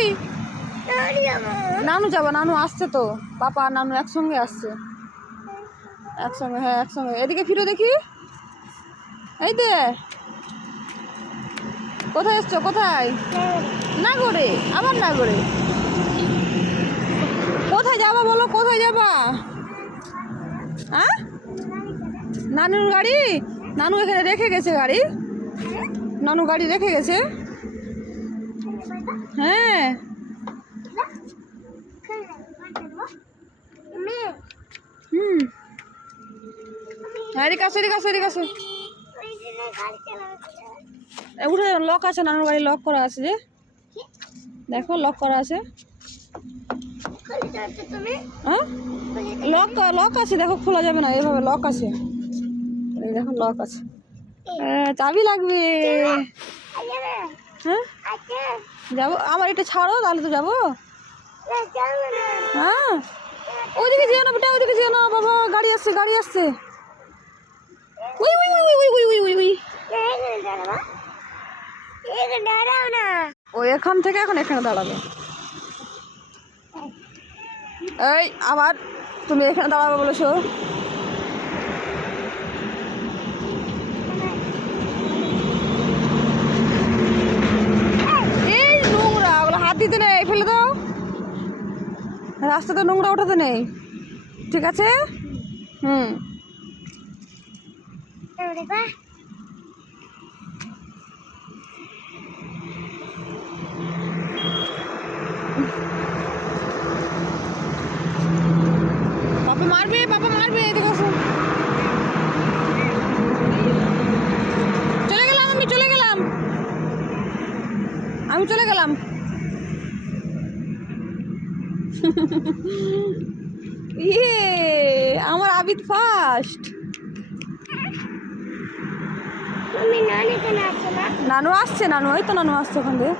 তুই? নানু যাবো, নানু আসছে তো, পাপা আর নানু একসঙ্গে আসছে, একসঙ্গে, হ্যাঁ একসঙ্গে। এদিকে ফিরে দেখি, এই দে, কোথায় এসছো, কোথায়? নাগরে, আবার নাগরে। কোথায় যাবা বলো, কোথায় যাবা? হ্যাঁ, নানুর গাড়ি, নানু এখানে রেখে গেছে গাড়ি, নানু গাড়ি রেখে গেছে। হ্যাঁ হুম, এদিকে আসো, এদিকে আসো, এদিকে আসো। উঠে লক আছে, নানুর গাড়ি লক করা আছে, যে দেখো লক করা আছে। হ্যাঁ লক, লক আছে, দেখো খোলা যাবে না, এইভাবে লক আছে, এই দেখো লক আছে। চাবি লাগবে। হ্যাঁ যাবো, আমার এটা ছাড়ো তাহলে তো যাবো। হ্যাঁ ওইদিকে যেও না বেটা, ওইদিকে যেও না বাবা, গাড়ি আসছে, গাড়ি আসছে। উই উই উই উই উই উই উই উই। ও এখান থেকে এখন এখানে দাঁড়াবে। এই আবার তুমি এখানে দাঁড়াবে বলেছো? এই নোংরা, ওগুলো হাত দিতে নেই, ফেলে দাও। রাস্তাতে নোংরা ওঠাতে নেই, ঠিক আছে? হুম, পাপা মারবে, পাপা মারবে, এদিকে আসো। চলে গেলাম, আমি চলে গেলাম, আমি চলে গেলাম। ইয়ে আমার আবিদ ফার্স্ট। নানু আসছে, নানু, ওই তো নানু আসছে ওখান থেকে।